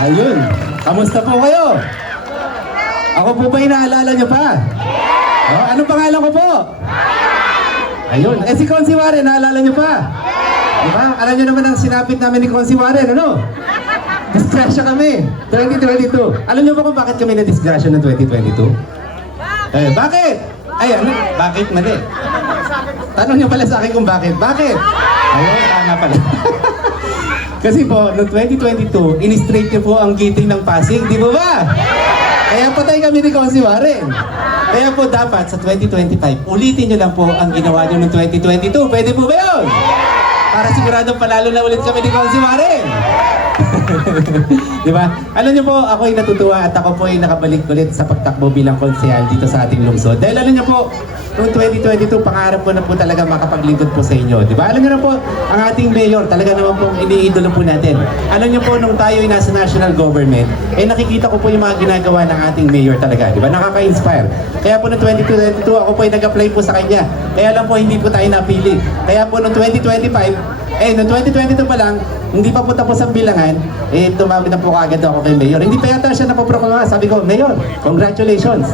Ayun. Kamusta po kayo? Ako po ba inaalala nyo pa? Oh, anong pangalan ko po? Ayun. Eh si Consi Warren, naalala nyo pa? Di ba? Alam nyo naman ang sinapit namin ni Consi Warren, ano? Disgrasya kami. 2022. Alam nyo ba kung bakit kami na-disgrasya ng 2022? Eh, bakit? Ay, ano? Bakit? Mali. Tanong nyo pala sa akin kung bakit. Bakit? Ayun, tama pala. Kasi po, noong 2022, in-straight niyo po ang giting ng Pasig, di ba ba? Kaya patay kami ni Consi Warren. Kaya po dapat sa 2025, ulitin niyo lang po ang ginawa niyo noong 2022. Pwede po ba yun? Para siguradong panalo na ulit kami ni Consi Warren. Di ba? Alam niyo po, ako ay natutuwa at ako po ay nakabalik ulit sa pagtakbo bilang konsehal dito sa ating lungsod. Dahil alam niyo po, noong 2022, pangarap ko na po talaga makapaglingkod po sa inyo. Di ba? Alam niyo na po, ang ating mayor, talaga naman po iniidolo po natin. Alam niyo po, nung tayo ay nasa national government, eh nakikita ko po yung mga ginagawa ng ating mayor talaga. Di ba? Nakaka-inspire. Kaya po noong 2022, ako po ay nag-apply po sa kanya. Kaya lang po, hindi po tayo napili. Kaya po noong 2025, eh, noong 2022 pa lang, hindi pa po tapos ang bilangan, eh, tumawag na po kagad ako kay Mayor. Hindi pa yata siya napoproklama. Sabi ko, Mayor, congratulations.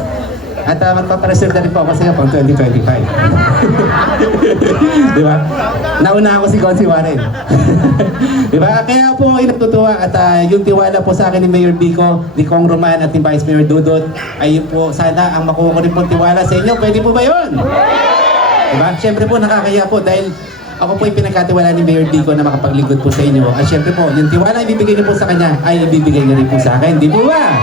At uh, magpapareserve na rin po ako sa iyo pang 2025. Di ba? Nauna ako si Gonzi Warren. Di ba? Kaya po ay natutuwa at ah, yung tiwala po sa akin ni Mayor Bico, ni Kong Roman at ni Vice Mayor Dudot, ay po sana ang makuha ko rin po tiwala sa inyo. Pwede po ba yun? Diba? Siyempre po nakakaya po dahil ako po yung pinagkatiwala ni Mayor Dico na makapaglingkod po sa inyo. At siyempre po, yung tiwala ibibigay niyo po sa kanya ay ibibigay niyo rin po sa akin. Di po ba?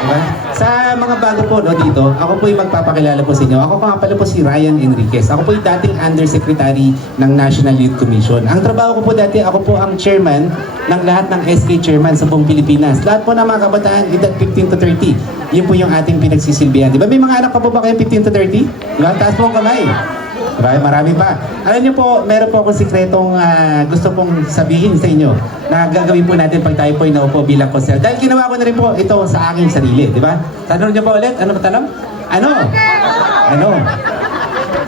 Diba? Sa mga bago po no, dito, ako po yung magpapakilala po sa inyo. Ako nga pala po si Ryan Enriquez. Ako po yung dating Undersecretary ng National Youth Commission. Ang trabaho ko po dati, ako po ang chairman ng lahat ng SK chairman sa buong Pilipinas. Lahat po ng mga kabataan, edad 15 to 30. Yun po yung ating pinagsisilbihan. Di ba may mga anak pa po ba kayo 15 to 30? Di ba? Taas po ang kamay. Marami, marami pa. Alam niyo po, meron po akong sikretong ah, gusto pong sabihin sa inyo na gagawin po natin pag tayo po ay naupo bilang konsel. Dahil ginawa ko na rin po ito sa aking sarili, di ba? Tanong niyo po ulit, ano ba tanong? Ano? Ano?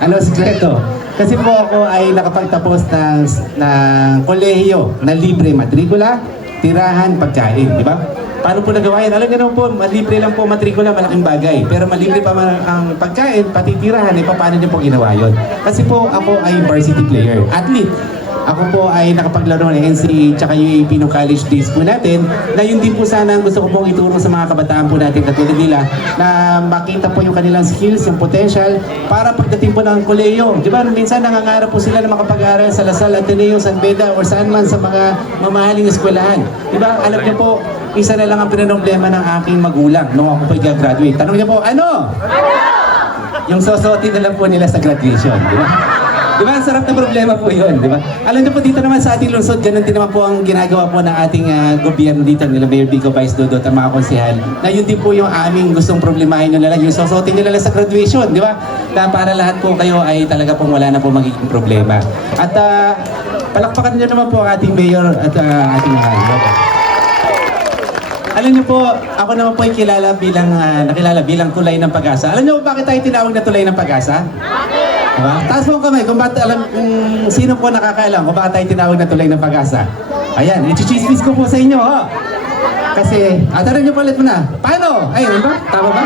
Ano sikreto? Kasi po ako ay nakapagtapos ng, ng kolehiyo na libre matrikula, tirahan, pagkain, di ba? Paano po nagawa yan? Alam niyo naman po, malibre lang po matrikula, malaking bagay. Pero malibre pa man ang pagkain, pati tirahan, eh, paano niyo po ginawa yun? Kasi po ako ay varsity player, athlete. Ako po ay nakapaglaro ng NCAA tsaka UAP no college days po natin na yun din po sana ang gusto ko pong ituro sa mga kabataan po natin katulad nila na makita po yung kanilang skills, yung potential para pagdating po ng koleyo. Di ba? Minsan nangangarap po sila na makapag-aral sa Lasal, Ateneo, San Beda or saan man sa mga mamahaling eskwelahan. Di ba? Alam niyo po, isa na lang ang pinanoblema ng aking magulang nung ako po i-graduate. Tanong niyo po, ano? Yung sosotin na lang po nila sa graduation. Di ba? Di ba? Ang sarap na problema po yun, di ba? Alam niyo po dito naman sa ating lungsod, ganun din naman po ang ginagawa po ng ating ah, gobyerno dito, nila Mayor Vico Vice Dodot, ang mga konsehal, na yun din po yung aming gustong problemahin nila lang, yung sosotin nila lang sa graduation, di ba? Na para lahat po kayo ay talaga pong wala na po magiging problema. At ah, palakpakan niyo naman po ang ating mayor at ah, ating mahal. Alam niyo po, ako naman po ay kilala bilang, ah, nakilala bilang tulay ng pag-asa. Alam niyo po bakit tayo tinawag na tulay ng pag-asa? Diba? Taas mo ang kamay kung bakit alam, kung sino po nakakaalam kung bakit tayo tinawag na tulay ng pag-asa. Ayan, ichichismis ko po sa inyo, ho. Kasi, ah, tarin niyo palit mo na. Paano? Ay, ano ba? Tama ba?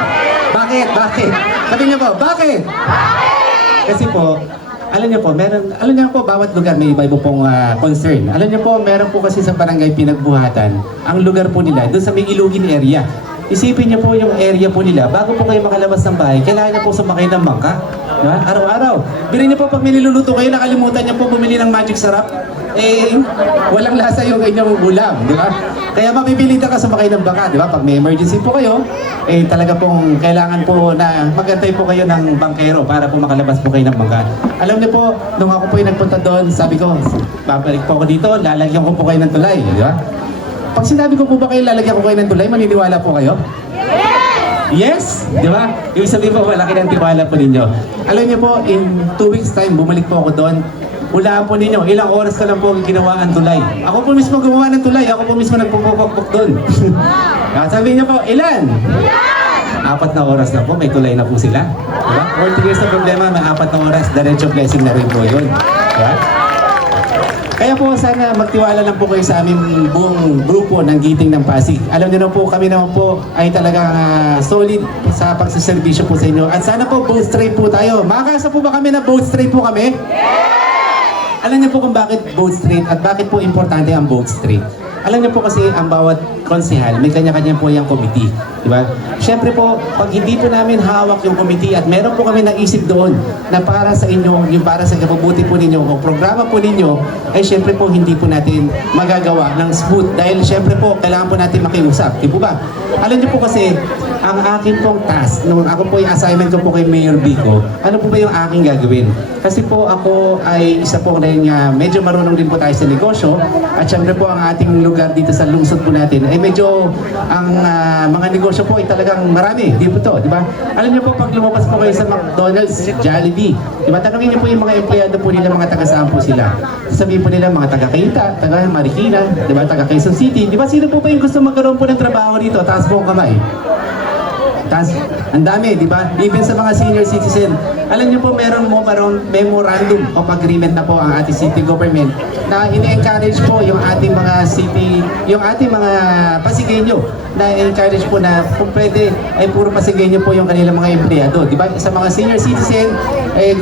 Bakit? Bakit? Sabi niyo po, bakit? Kasi po, alam niyo po, meron, alam niyo po, bawat lugar may iba-iba pong ah, concern. Alam niyo po, meron po kasi sa barangay pinagbuhatan, ang lugar po nila, doon sa may Ilugin area. Isipin niyo po yung area po nila, bago po kayo makalabas ng bahay, kailangan niyo po sumakay ng bangka. Di ba? Araw-araw. Bilhin niyo po pag niluluto kayo, nakalimutan niyo po bumili ng magic sarap. Eh, walang lasa yung inyong ulam, di ba? Kaya mapipilitan ka sumakay ng bangka, di ba? Pag may emergency po kayo, eh talaga pong kailangan po na magantay po kayo ng bangkero para po makalabas po kayo ng bangka. Alam niyo po, nung ako po yung nagpunta doon, sabi ko, babalik po ako dito, lalagyan ko po kayo ng tulay, di ba? Pag sinabi ko po ba kayo lalagyan ko kayo ng tulay, maniniwala po kayo? Yes! Di ba? Ibig sabihin po, malaki ng tiwala po ninyo. Alam niyo po, in two weeks time, bumalik po ako doon. Hulaan po ninyo, ilang oras ka lang po ginawa ang tulay. Ako po mismo gumawa ng tulay, ako po mismo nagpupukpok doon. Ah, Sabi niyo po, ilan? Apat na oras na po, may tulay na po sila. Diba? 40 years na problema, may apat na oras, diretso blessing na rin po yun. Diba? Kaya po sana magtiwala lang po kayo sa aming buong grupo ng Giting ng Pasig. Alam niyo na po, kami naman po ay talagang ah, solid sa pagsiservisyo po sa inyo. At sana po boat straight po tayo. Makakasa po ba kami na boat straight po kami? Alam niyo po kung bakit boat straight at bakit po importante ang boat straight. Alam niyo po kasi ang bawat konsehal, may kanya-kanya po yung committee. Di ba? Siyempre po, pag hindi po namin hawak yung committee at meron po kami naisip doon na para sa inyo, yung para sa kapabuti po ninyo o programa po ninyo, ay siyempre po hindi po natin magagawa ng smooth dahil siyempre po kailangan po natin makiusap. Di po ba? Alam niyo po kasi, ang akin pong task, nung ako po yung assignment ko po kay Mayor Bico, ano po ba yung aking gagawin? Kasi po ako ay isa po rin nga medyo marunong din po tayo sa negosyo at syempre po ang ating lugar dito sa lungsod po natin ay medyo ang ah, mga negosyo po ay talagang marami. Di po to, di ba? Alam niyo po pag lumabas po kayo sa McDonald's, Jollibee, di ba? Tanungin niyo po yung mga empleyado po nila, mga taga saan po sila. Sabihin po nila mga taga Kaita, taga Marikina, di ba? Taga Quezon City. Di ba sino po ba yung gusto magkaroon po ng trabaho dito? Taas po ang kamay. Tapos, ang dami, di ba? Even sa mga senior citizen. Alam niyo po, meron mo parang memorandum of agreement na po ang ating city government na ini-encourage po yung ating mga city, yung ating mga pasigenyo na encourage po na kung pwede ay puro pasigenyo po yung kanilang mga empleyado. Di ba? Sa mga senior citizen, eh,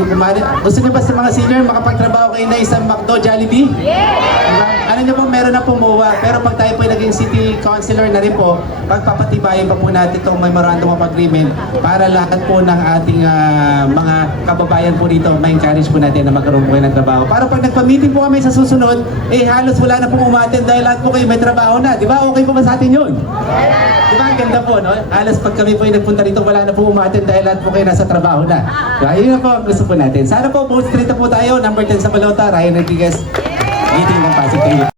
gusto niyo ba sa mga senior makapagtrabaho kayo na isang McDo Jollibee? Diba? Alam niyo po, meron na pumuwa. Pero pag tayo po ay naging city councilor na rin po, pagpapatibayin pa po natin itong memorandum of agreement para lahat po ng ating ah, mga kababayan po dito, ma-encourage po natin na magkaroon po ng trabaho. Para pag nagpa-meeting po kami sa susunod, eh halos wala na pong umaten dahil lahat po kayo may trabaho na. Di ba? Okay po ba sa atin yun? Di ba? Ang ganda po, no? Halos pag kami po ay nagpunta dito, wala na po umaten dahil lahat po kayo nasa trabaho na. Diba? Yun na po ang gusto po natin. Sana po, both street po tayo. Number 10 sa Balota, Ryan Rodriguez. Meeting ng Pasig. Thank you.